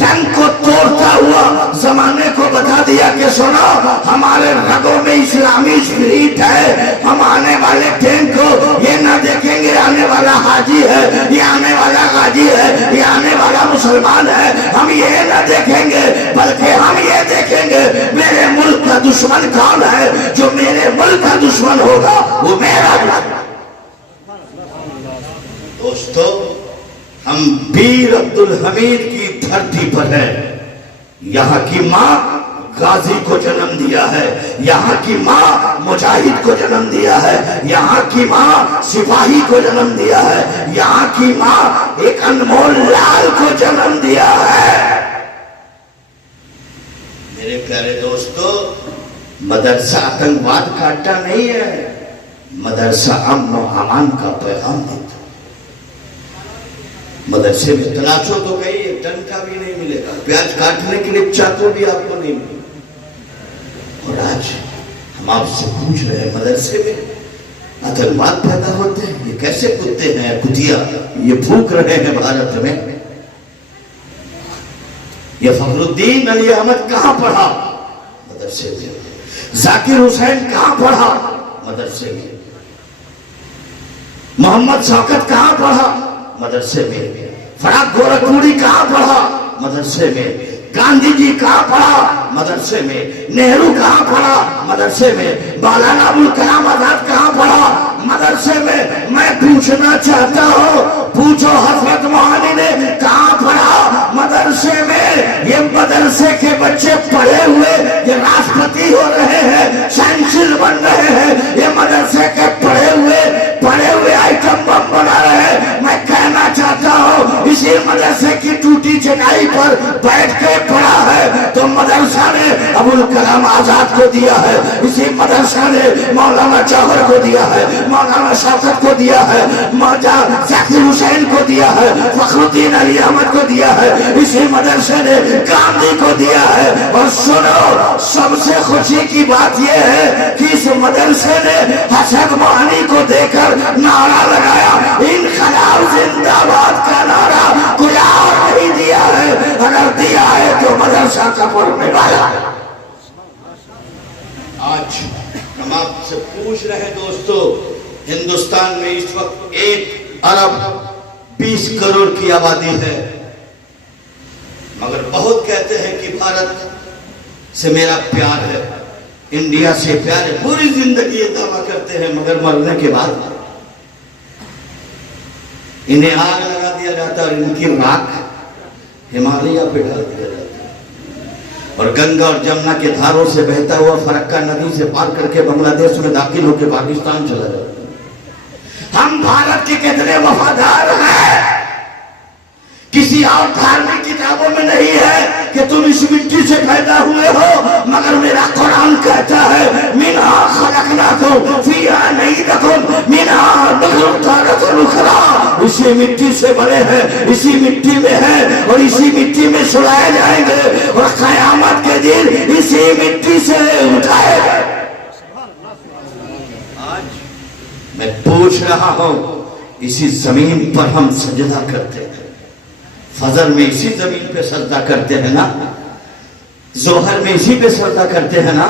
टंग को तोड़ता हुआ जमाने को बता दिया कि सुनो, हमारे रगों में इस्लामी स्पिरिट है। हम आने वाले टैंक को ये ना देखेंगे आने वाला हाजी है, ये आने वाला गाजी है, ये आने वाला मुसलमान है। हम ये ना देखेंगे, बल्कि हम ये देखेंगे मेरे मुल्क का दुश्मन कौन है। जो मेरे मुल्क का दुश्मन होगा वो मेरा। दोस्तों, हम बीर अब्दुल हमीद की धरती पर है। यहाँ की माँ गाजी को जन्म दिया है, यहाँ की माँ मुजाहिद को जन्म दिया है, यहाँ की माँ सिपाही को जन्म दिया है, यहाँ की माँ एक अनमोल लाल को जन्म दिया है। मेरे प्यारे दोस्तों, मदरसा आतंकवाद का अड्डा नहीं है, मदरसा अमन और अमान का पैगाम देता। मदरसे में तलाशो तो कहीं एक टन का भी नहीं मिलेगा, प्याज काटने के लिए चाकू भी आपको नहीं मिलेगा। और आज हम आपसे पूछ रहे हैं, मदरसे में आतंकवाद पैदा होते हैं, ये कैसे कुत्ते हैं कुतिया ये भूख रहे हैं भारत में। ये फखरुद्दीन अली अहमद कहां पढ़ा? मदरसे में। जाकिर हुसैन कहां पढ़ा? मदरसे में। मोहम्मद शौकत कहां पढ़ा? मदरसे में। फराक गोरखपुरी कहां पढ़ा? मदरसे में। गांधी जी कहां पढ़ा? मदरसे में। नेहरू कहां पढ़ा? मदरसे में। मौलाना अबुल कलाम आजाद कहां पढ़ा? मदरसे में। मैं पूछना चाहता हूं, पूछो हजरत मोहानी ने कहां पढ़ा? मदरसे में। ये मदरसे के बच्चे पढ़े हुए ये राष्ट्रपति हो रहे हैं, साइंसिस्ट बन रहे हैं। ये मदरसे के पढ़े हुए आइटम बम बना रहे हैं। मैं कहना चाहता हूं, इसी मदरसे की टूटी चटाई पर बैठ के पढ़ा है तो मदरसा ने अबुल कलाम आजाद को दिया है, इसी मदरसा ने मौलाना जौहर को दिया है, मौलाना शौकत को दिया है, मौजा जाकिर हुसैन को दिया है, फखरुद्दीन अली अहमद को दिया है, इसी मदरसे ने गांधी को दिया है। और सुनो, सबसे खुशी की बात यह है कि इस मदरसे ने हसन मोहानी को देकर नारा लगाया, इनकलाब जिंदाबाद का नारा कोई और नहीं दिया है, अगर दिया है तो मदरसा का पढ़ने वाला। आज हम आपसे पूछ रहे हैं दोस्तों, हिंदुस्तान में इस वक्त 1 अरब 20 करोड़ की आबादी है, मगर बहुत कहते हैं कि भारत से मेरा प्यार है, इंडिया से प्यार है, पूरी जिंदगी ये दावा करते हैं, मगर मरने के बाद इन्हें आग लगा दिया जाता है और इनकी राख हिमालय पे डाल दिया जाता है और गंगा और जमुना के धारों से बहता हुआ फरक्का नदी से पार करके बांग्लादेश में दाखिल होकर पाकिस्तान चला जाता है। हम भारत के कितने वफादार हैं, किसी और धार्मिक किताबों में नहीं है कि तुम इस मिट्टी से पैदा हुए हो, मगर मेरा कुरान कहता है मिन्हा खलकनाकुम फिहा नईदकुम मिन्हा नुखरिजुकुम उखरा। इसी मिट्टी से बने हैं, इसी मिट्टी में है और इसी मिट्टी में सुलाए जाएंगे और कयामत के दिन इसी मिट्टी से उठाए। आज मैं पूछ रहा हूं, इसी जमीन पर हम सजदा करते हैं, फजर में इसी जमीन पे सजदा करते हैं ना, जोहर में इसी पे सजदा करते हैं ना,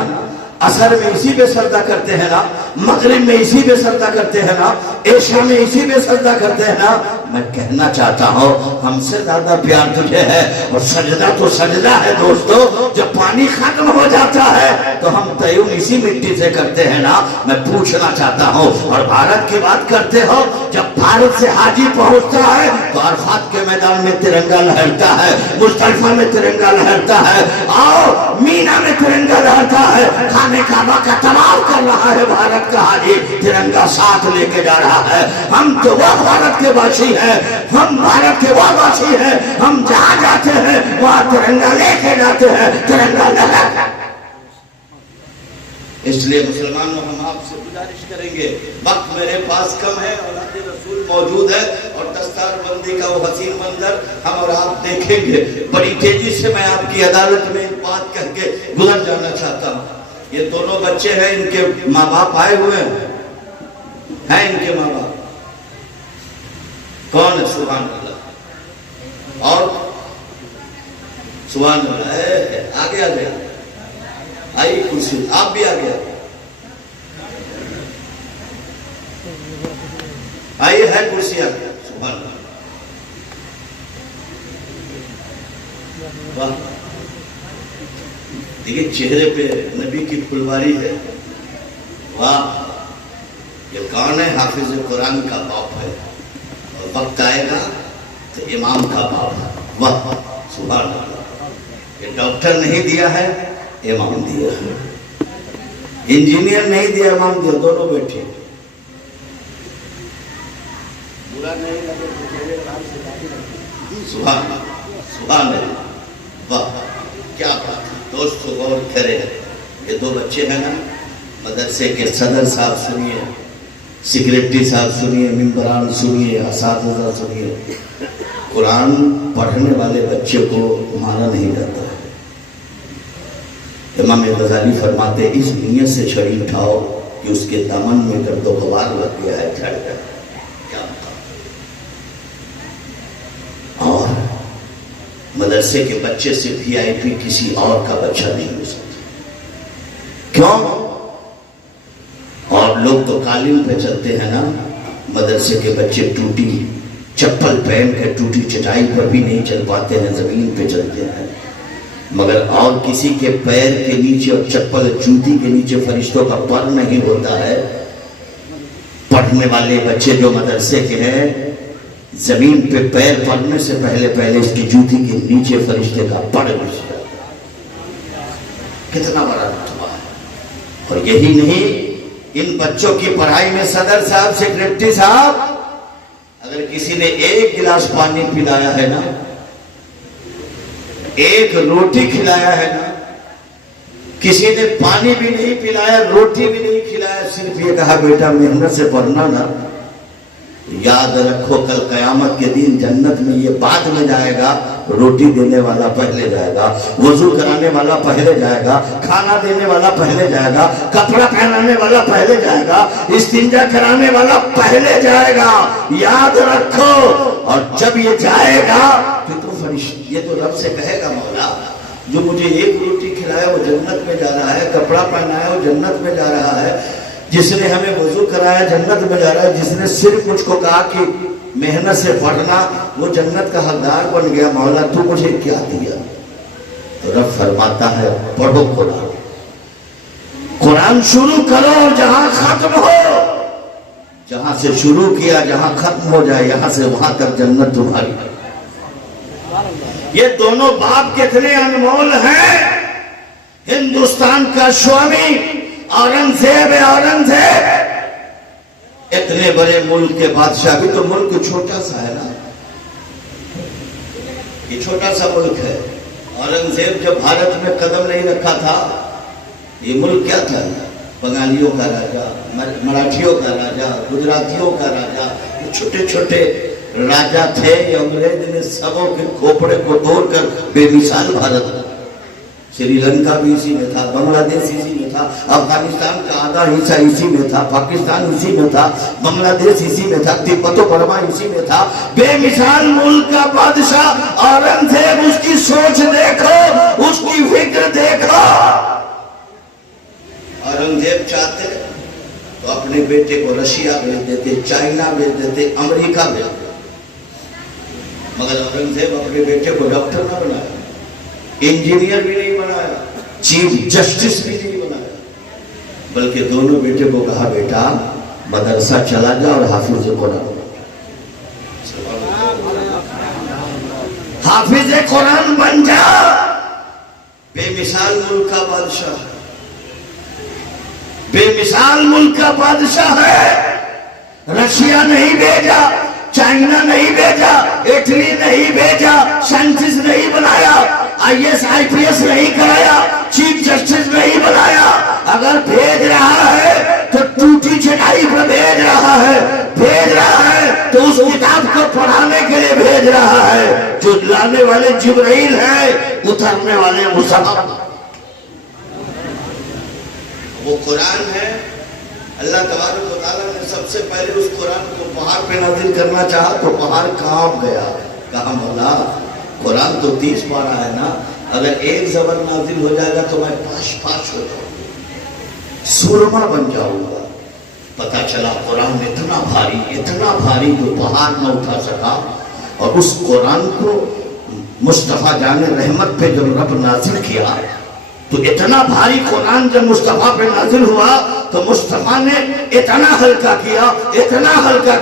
असर में इसी पे सजदा करते हैं ना, मगरिब में इसी पे सजदा करते हैं ना, एशा में इसी पे सजदा करते हैं ना। मैं कहना चाहता हूँ, हमसे ज्यादा प्यार तुझे है और सजदा तो सजदा है दोस्तों। जब पानी खत्म हो जाता है तो हम तय्युम इसी मिट्टी से करते हैं ना। मैं पूछना चाहता हूँ, और भारत की बात करते हो, जब भारत से हाजी पहुंचता है तो अरफात के मैदान में तिरंगा लहरता है, मुस्तलिफा में तिरंगा लहरता है, आओ मीना में तिरंगा लहरता है, खाने काबा का तवाफ कर रहा है भारत का हाजी, तिरंगा साथ लेके जा रहा है। हम तो वह भारत के वासी हैं, हम भारत के वह वासी हैं, हम जहां जाते हैं वहां तिरंगा लेके जाते हैं, तिरंगा लहराता है। इसलिए मुसलमानों हम आपसे गुजारिश करेंगे, वक्त मेरे पास कम है और हज़रत रसूल मौजूद है और दस्तारबंदी का वो हसीन मंजर हम और आप देखेंगे। बड़ी तेजी से मैं आपकी अदालत में एक बात कह के गुजर जाना चाहता हूँ। ये दोनों बच्चे हैं, इनके माँ बाप आए हुए हैं इनके माँ बाप कौन है? सुभान अल्लाह। और सुभान अल्लाह, आगे आ गया, आई कुर्सी, आप भी आ गया, आइए, है कुर्सी, आ गया। सुभान अल्लाह, वाह, देखिए चेहरे पे नबी की फुलवारी है, वाह। ये कौन है? हाफिज कुरान का बाप है और वक्त आएगा तो इमाम का बाप है, वाह, सुभान अल्लाह। ये डॉक्टर नहीं दिया है, इमाम दिया है, इंजीनियर नहीं दिया, इमाम दिया, दोनों बैठे। बुरा नहीं लगे, सुभान सुभान अल्लाह, वाह, क्या बात है। दोस्तों गौर करें, ये दो बच्चे हैं ना, मदरसे के सदर साहब सुनिए, सेक्रेटरी साहब सुनिए, मेंबरान सुनिए, असातिज़ा सुनिए, कुरान पढ़ने वाले बच्चे को मारा नहीं जाता है। इमाम गज़ाली फरमाते, इस नियत से छड़ी उठाओ कि उसके दामन में गर्दो गवार लग गया है, झड़ गया, क्या बताओ। और मदरसे के बच्चे से VIP किसी और का बच्चा नहीं हो सकता। क्यों? और लोग तो कालीन पे चलते हैं ना, मदरसे के बच्चे टूटी चप्पल पहन कर टूटी चटाई पर भी नहीं चल पाते हैं, जमीन पे चलते हैं। मगर और किसी के पैर के नीचे और चप्पल जूती के नीचे फरिश्तों का पर नहीं होता है। पढ़ने वाले बच्चे जो मदरसे के हैं, जमीन पे पैर पड़ने से पहले पहले इसकी जूती के नीचे फरिश्ते का पर घुस जाता है। कितना बड़ा रुतबा है। और यही नहीं, इन बच्चों की पढ़ाई में सदर साहब, सेक्रेटरी साहब, अगर किसी ने एक गिलास पानी पिलाया है ना, एक रोटी खिलाया है ना, किसी ने पानी भी नहीं पिलाया, रोटी भी नहीं खिलाया, सिर्फ ये कहा बेटा मेहनत से पढ़ना ना, याद रखो कल कयामत के दिन जन्नत में ये बाद में जाएगा, रोटी देने वाला पहले जाएगा, वजू कराने वाला पहले जाएगा, खाना देने वाला पहले जाएगा, कपड़ा पहनाने वाला पहले जाएगा, इस्तिंजा कराने वाला पहले जाएगा, याद रखो। और जब ये जाएगा तो ये तो रब से कहेगा, मौला जो मुझे एक रोटी खिलाया वो जन्नत में जा रहा है, कपड़ा पहनाया वो जन्नत में जा रहा है, जिसने हमें वजू कराया जन्नत में जा रहा है, जिसने सिर्फ मुझको कहा कि मेहनत से पढ़ना वो जन्नत का हकदार बन गया, मौला तू मुझे क्या दिया। तो रब फरमाता है पढ़ो कुरान, कुरान शुरू करो और जहां खत्म हो, जहां से शुरू किया जहां खत्म हो जाए, यहां से वहां तक जन्नत तुम्हारी। ये दोनों बाप कितने अनमोल हैं। हिंदुस्तान का स्वामी औरंगजेब है, औरंगजेब इतने बड़े मुल्क के बादशाह, भी तो मुल्क छोटा सा है ना, ये छोटा सा मुल्क है। औरंगजेब जब भारत में कदम नहीं रखा था, ये मुल्क क्या था? बंगालियों का राजा, मराठियों का राजा, गुजरातियों का राजा, ये छोटे छोटे राजा थे। ये अंग्रेज ने सबों के खोपड़े को तोड़कर बेमिसाल भारत, श्रीलंका भी इसी में था, बांग्लादेश इसी में था, अफगानिस्तान का आधा हिस्सा इसी में था, पाकिस्तान इसी में था, बांग्लादेश इसी में था, तिब्बत बर्मा इसी में था। बेमिसाल मुल्क का बादशाह औरंगजेब, उसकी सोच देखो, उसकी फिक्र देखो। औरंगजेब चाहते तो अपने बेटे को रशिया भेज देते, चाइना भेज देते, अमेरिका भेज देते, मगर औरंगजेब अपने बेटे को डॉक्टर ना बनाया, इंजीनियर भी नहीं बनाया, चीफ जस्टिस भी नहीं बनाया, बल्कि दोनों बेटे को कहा बेटा मदरसा चला जा और हाफिज कुरान, हाफिज कुरान बन जा। बेमिसाल मुल्क का बादशाह, बेमिसाल मुल्क का बादशाह है। रशिया नहीं भेजा, चाइना नहीं भेजा, इटली नहीं भेजा, साइंटिस्ट नहीं बनाया, IAS IPS नहीं कराया, चीफ जस्टिस नहीं बनाया। अगर भेज वाले जिब्राइल हैं, उतरने वाले मुसहफ। वो कुरान है, अल्लाह तबारक व तआला ने सबसे पहले उस कुरान को पहाड़ पे नाजिल करना चाहा तो पहाड़ कांप गया। कहा मौला कुरान तो 30 पारा है ना, अगर एक जबर नाजिल हो जाएगा तो मैं पाश पाश हो जाऊंगा, सुरमा बन जाऊंगा। पता चला कुरान इतना भारी जो पहाड़ न उठा सका। और उस कुरान को मुस्तफा जाने रहमत पे जब रब नाजिल किया तो इतना भारी कुरान जब मुस्तफा पे नाजिल हुआ तो मुस्तफा ने इतना हल्का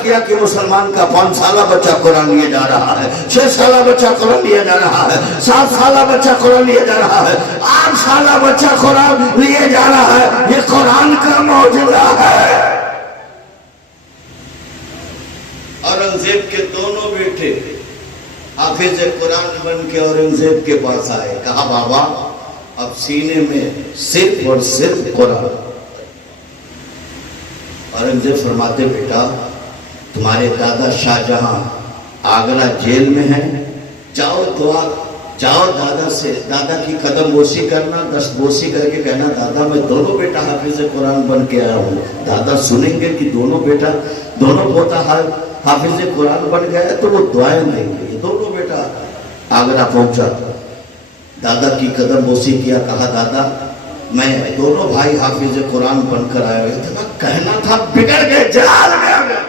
किया कि मुसलमान का 5 साला बच्चा कुरान लिए जा रहा है, 6 साला बच्चा कुरान लिए जा रहा है, 7 साला बच्चा कुरान लिए जा रहा है, 8 साला बच्चा कुरान लिए जा रहा है। ये कुरान का मौजूदा है। औरंगजेब के दोनों बेटे हाफिज कुरान बन के औरंगजेब के पास आए। कहा बाबा अब सीने में सिर्फ और सिर्फ कुरान। औरंगजेब फरमाते बेटा तुम्हारे दादा शाहजहां आगरा जेल में हैं, जाओ दुआ, जाओ दादा की कदम बोसी करना, दस्तबोसी करके कहना दादा मैं दोनों बेटा हाफिज कुरान बन के आया हूँ। दादा सुनेंगे कि दोनों पोता हाफिज कुरान बन गया तो वो दुआएं देंगे। ये दोनों बेटा आगरा पहुंचा, दादा की कदम बोसी किया। कहा दादा मैं दोनों भाई हाफिज कुरान बनकर आया। इतना कहना था, बिगड़ गए, जलाल में आ गए,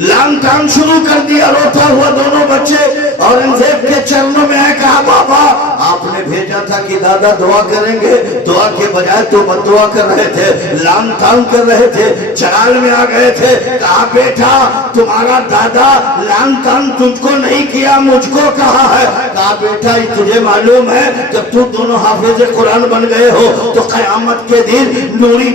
लाम काम शुरू कर दिया। रोता हुआ दोनों बच्चे औरंगजेब के चरणों में आए। कहा बाबा आपने भेजा था कि दादा दुआ करेंगे, दुआ के बजाय तो बददुआ कर रहे थे, लाम ताम कर रहे थे, चराल में आ गए थे। कहा बेटा तुम्हारा दादा लाम ताम तुमको नहीं किया, मुझको कहा है। कहा बेटा तुझे मालूम है जब तू दोनों हाफिज कुरान बन गए हो तो कयामत के दिन नूरी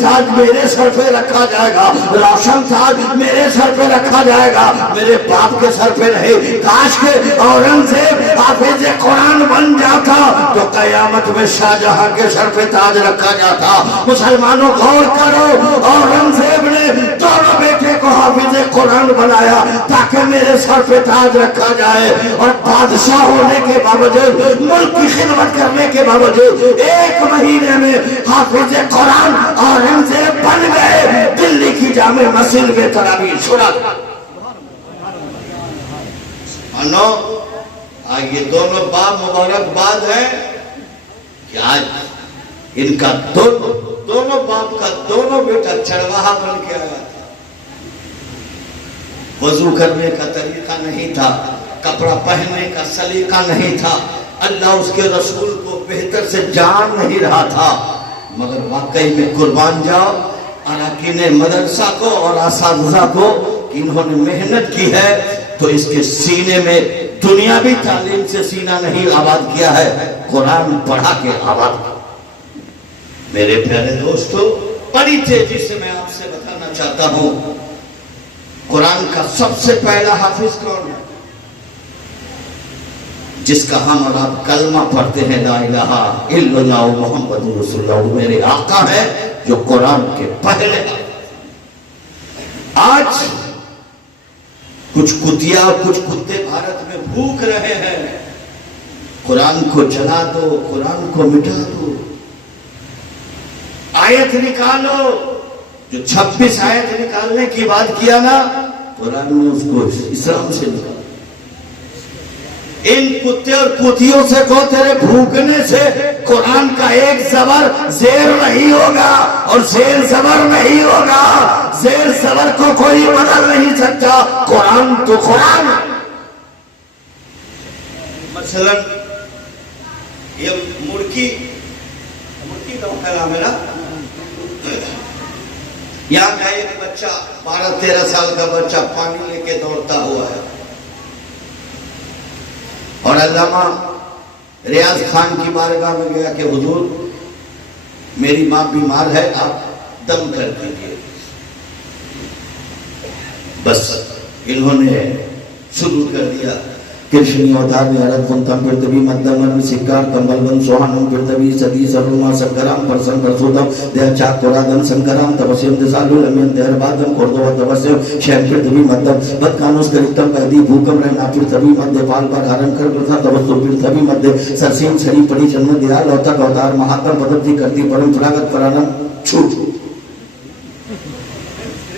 ताज मेरे सर पे रखा जाएगा, रोशन ताज मेरे सर पे रखा जाएगा, मेरे बाप के सर पे नहीं। काश के औरंगजेब हाफिज कुरान बन जाता तो कयामत में शाहजहां के सर पे ताज रखा जाता। मुसलमानों गौर करो, औरंगजेब ने दोनों बेटे को हाफिज कुरान बनाया ताकि मेरे सर पे ताज रखा जाए। और बादशाह होने के बावजूद, मुल्क की खिदमत करने के बावजूद 1 महीने में हाफिज कुरान औरंगजेब बन गए। दिल्ली की जामे मस्जिद में तरावी छोड़ा। ये दोनों बाप मुबारकबाद है कि आज इनका दोनों बाप का दोनों बेटा चरवाहा बन के आया था। वजू करने का तरीका नहीं था, कपड़ा पहनने का सलीका नहीं था, अल्लाह उसके रसूल को बेहतर से जान नहीं रहा था। मगर वाकई में कुर्बान जाओ अरकान मदरसा को और असातिज़ा को कि इन्होंने मेहनत की है तो इसके सीने में दुनियावी तालीम से सीना नहीं आबाद किया है, कुरान पढ़ा के आबाद किया। मेरे प्यारे दोस्तों बड़ी तेजी से मैं आपसे बताना चाहता हूं कुरान का सबसे पहला हाफिज कौन है? जिसका हम और आप कलमा पढ़ते हैं ला इलाहा इल्लल्लाह मुहम्मदुर रसूलुल्लाह, मेरे आका है जो कुरान के पहले। आज कुछ कुतिया और कुछ कुत्ते भारत में भूख रहे हैं, कुरान को जला दो, कुरान को मिटा दो, आयत निकालो। जो 26 आयत निकालने की बात किया ना, कुरान में उसको इस्लाम से निकाल। इन कुत्ते और कुतियों से को तेरे भूखने से कुरान का एक जबर जेर नहीं होगा और जेर जबर नहीं होगा। जेर जबर को कोई बदल नहीं सकता, कुरान तो कुरान। मसलन ये मुर्गी का नाम है ना, यहाँ का एक बच्चा 12-13 साल का बच्चा पानी लेके दौड़ता हुआ है और अल्लामा रियाज खान की बारगाह में गया कि हुजूर मेरी माँ बीमार है, आप दम कर दीजिए। बस इन्होंने शुरू कर दिया कृष्णी अवतार में हरत कुंतम पृथ्वी मध्यम सिक्कार कंबलबन सोहानम पृथ्वी सदी सर्वमा सकराम परसम परसोदम देह चाकुरादम संकराम तपस्यम दिसालु लम्यन देहरबादम कोर्दोवा तपस्यम शैन पृथ्वी मध्यम बदकानुस करितम पैदी भूकम रहना पृथ्वी मध्य पाल पर धारण कर प्रथा तपस्सु पृथ्वी मध्य सरसीम छड़ी पड़ी जन्म दिया लौतक अवतार महात्मा पद्धति करती परंपरागत प्रारंभ छूट।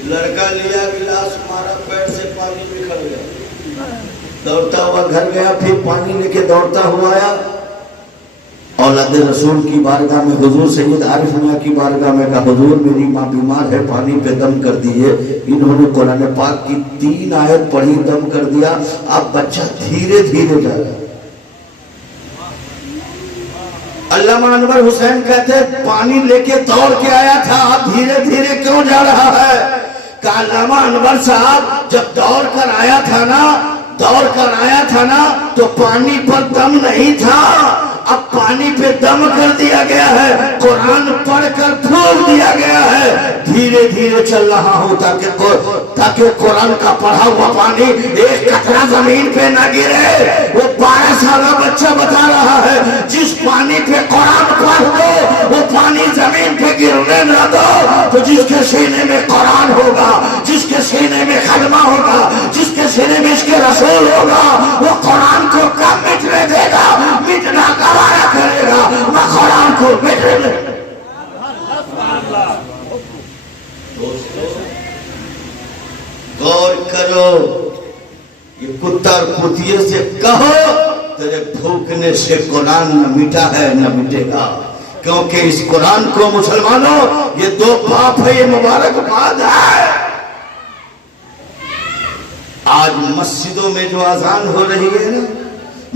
लड़का लिया गिलास मारा पैर से पानी निकल गया, दौड़ता हुआ घर गया, फिर पानी लेके दौड़ता हुआ आया औलाद रसूल की बारगाह में, हुजूर सैयद आरिफ मियां की बारगाह में कहा हुजूर मेरी माँ बीमार है, पानी पे दम कर दिए। इन्होंने कुरान पाक की 3 आयत पढ़ी, दम कर दिया। अब बच्चा धीरे धीरे जा रहा। अल्लामा अनवर हुसैन कहते पानी लेके दौड़ के आया था, अब धीरे धीरे क्यों जा रहा है? अल्लामा अनवर साहब जब दौड़ कर आया था ना तो पानी पर दम नहीं था, अब पानी पे दम कर दिया गया है, कुरान पढ़कर फूंक दिया गया है। धीरे धीरे चल रहा हूं ताकि कुरान का पढ़ा हुआ पानी एक कतरा जमीन पे न गिरे। वो 12 साल का बच्चा बता रहा है जिस पानी पे कुरान पढ़ दो वो पानी जमीन पे गिरने न दो, तो जिसके सीने में कुरान होगा, जिसके सीने में कलमा होगा, जिसके सीने में इसके रसूल होगा, वो कुरान को कब मिटने देगा? मिटना गवारा करेगा, वह कुरान को मिटने देगा। गौर करो, ये कुत्ता और कुतिये से कहो तेरे भूखने से कुरान न मिटा है न मिटेगा, क्योंकि इस कुरान को मुसलमानों ये 2 पाप है, ये मुबारकबाद है। आज मस्जिदों में जो अजान हो रही है ना,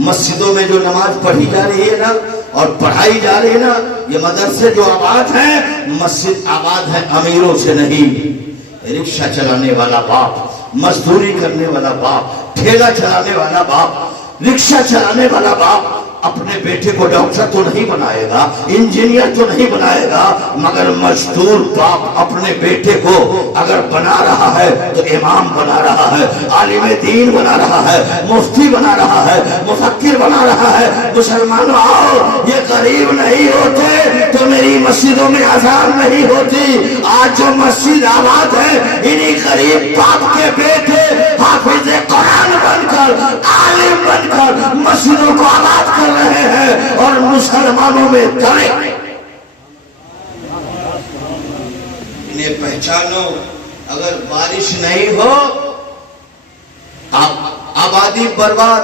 मस्जिदों में जो नमाज पढ़ी जा रही है ना और पढ़ाई जा रही है ना, ये मदरसे जो आबाद है, मस्जिद आबाद है अमीरों से नहीं। रिक्शा चलाने वाला बाप, मजदूरी करने वाला बाप, ठेला चलाने वाला बाप, रिक्शा चलाने वाला बाप अपने बेटे को डॉक्टर तो नहीं बनाएगा, इंजीनियर तो नहीं बनाएगा, मगर मजदूर बाप अपने बेटे को अगर बना रहा है तो इमाम बना रहा है, आलिम दीन बना रहा है, मुफ्ती बना रहा है, मुफक्किर बना रहा है। मुसलमानों आओ, ये गरीब नहीं होते तो मेरी मस्जिदों में अजान नहीं होती। आज जो मस्जिद आबाद है, इन्हीं गरीब बाप के बेटे हाफिज कुरान बनकर, आलिम बनकर मस्जिदों को आबाद कर रहे हैं और मुसलमानों में डरे। इन्हें पहचानो, अगर बारिश नहीं हो आबादी बर्बाद,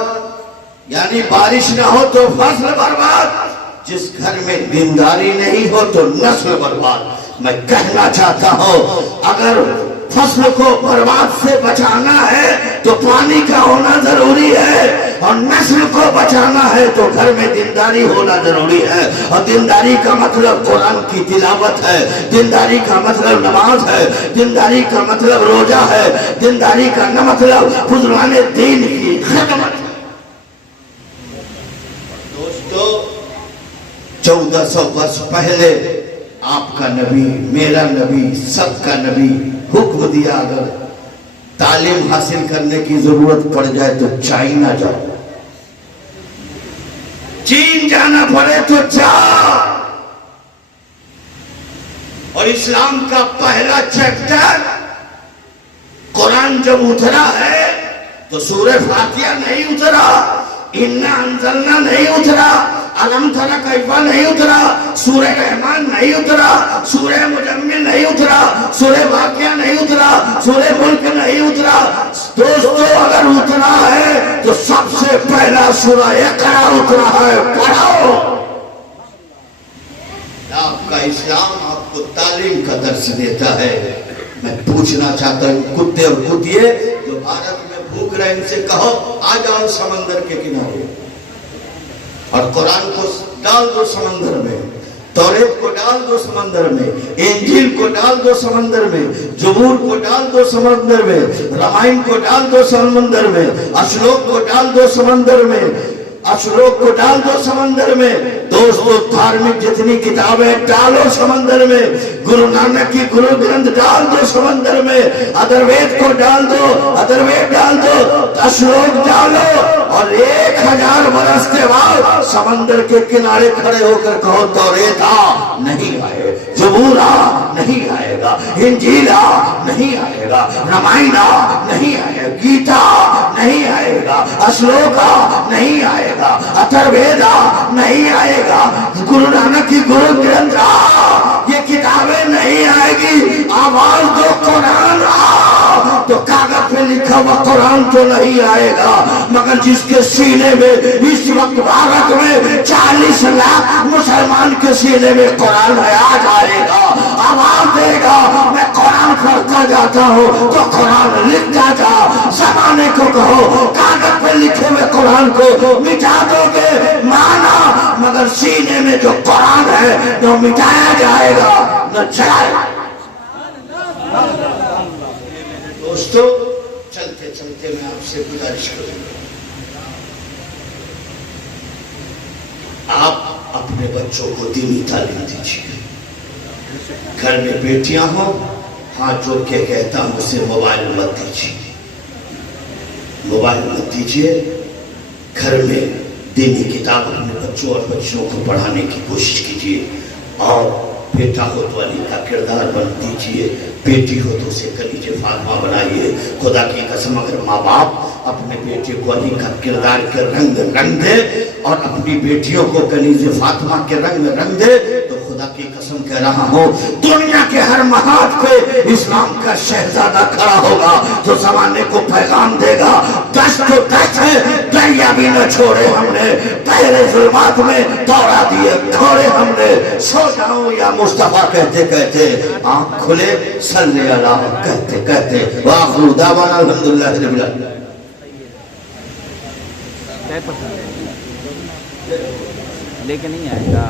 यानी बारिश ना हो तो फसल बर्बाद। जिस घर में दीनदारी नहीं हो तो नस्ल बर्बाद। मैं कहना चाहता हूं, अगर फसल को बर्बाद से बचाना है तो पानी का होना जरूरी है, और नस्ल को बचाना है तो घर में दीनदारी होना जरूरी है। और दीनदारी का मतलब कुरान की तिलावत है, दीनदारी का मतलब नमाज है, दीनदारी का मतलब रोजा है, दीनदारी का मतलब बुजुर्गाने दीन की खिदमत है। दोस्तों, 1400 वर्ष पहले आपका नबी, मेरा नबी, सबका नबी हुक्म दिया, अगर तालीम हासिल करने की जरूरत पड़ जाए तो चाइना जाओ, चीन जाना पड़े तो जाओ। और इस्लाम का पहला चैप्टर कुरान जब उतरा है तो सूरह फातिहा नहीं उतरा, इन्ना अंज़लना नहीं उतरा, अलम तरा कैफा नहीं उतरा, सूरह रहमान नहीं उतरा, सूरह मुजम्मिल नहीं उतरा, सूरह वाक़िया नहीं उतरा, सूरह मुल्क नहीं उतरा। दोस्तों, अगर उतरा है तो सबसे पहला सूरह इक़रा उतरा है, पढ़ो। आपका इस्लाम आपको तालीम का दर्स देता है। मैं पूछना चाहता हूँ, कुत्ते और कुतिये जो भारत में भूख रहे, इनसे कहो आ जाओ समंदर के किनारे और कुरान को डाल दो समंदर में, तौरेत को डाल दो समंदर में, इंजील को डाल दो समंदर में, जबूर को डाल दो समंदर में, रामायण को डाल दो समंदर में, अश्लोक को डाल दो समंदर में, अशलोक को डाल दो समंदर में। दोस्तों, धार्मिक जितनी किताबें डालो समंदर में, गुरु नानक की गुरु ग्रंथ डाल दो समंदर में, अथर्ववेद को डाल दो, अथर्ववेद डाल दो, अशलोक डालो, और 1000 बरस के बाद समंदर के किनारे खड़े होकर कहो तौरेता नहीं आए, जबूरा नहीं आएगा, इंजीला नहीं आएगा, रामायणा नहीं आएगा, गीता नहीं आएगा, अश्लोका नहीं आएगा, अथर्ववेदा नहीं आएगा, गुरु नानक की गुरु ग्रंथ ये किताबें नहीं आएगी। आवाज दो कुरान तो कागज पे लिखा हुआ कुरान तो नहीं आएगा, मगर जिसके सीने में इस वक्त भारत में 40 लाख मुसलमान के सीने में कुरान है, आ जाएगा, आवाज देगा, मैं कुरान पढ़ता जाता हूँ तो कुरान लिखता जा। जमाने को कहो कागज पे लिखे हुए कुरान को मिटा दोगे, माना, मगर सीने में जो कुरान है जो मिटाया जाएगा न चलाएगा। दोस्तों, चलते चलते मैं आपसे गुजारिश करूंगा, आप अपने बच्चों को दीनी तालीम दीजिए। घर में बेटियां हो, हाथ जोड़ के कहता हूं उसे मोबाइल मत दीजिए, मोबाइल मत दीजिए। घर में दीनी किताब अपने बच्चों और बच्चियों को पढ़ाने की कोशिश कीजिए। और बेटा हो तो अली का किरदार बन दीजिए, बेटी हो तो उसे कलीजे फातिमा बनाइए। खुदा की कसम, अगर माँ बाप अपने बेटे को अली का किरदार के रंग दे और अपनी बेटियों को कलीजे फातिमा के रंग दे, तो खुदा की कसम कह रहा हूँ, दुनिया के हर महाज पे इस्लाम का शहजादा खड़ा होगा जो जमाने को पैगाम देगा। दस्त तो दस्त है, दरिया भी न छोड़े हमने, पहले जुल्मात में दौड़ा दिए घोड़े हमने। सो जाओ या मुस्तफा कहते कहते आँख खुले, सल्ले अला कहते कहते वाखिरु दावाना अल्हम्दुलिल्लाहि रब्बिल आलमीन। लेके नहीं आएगा।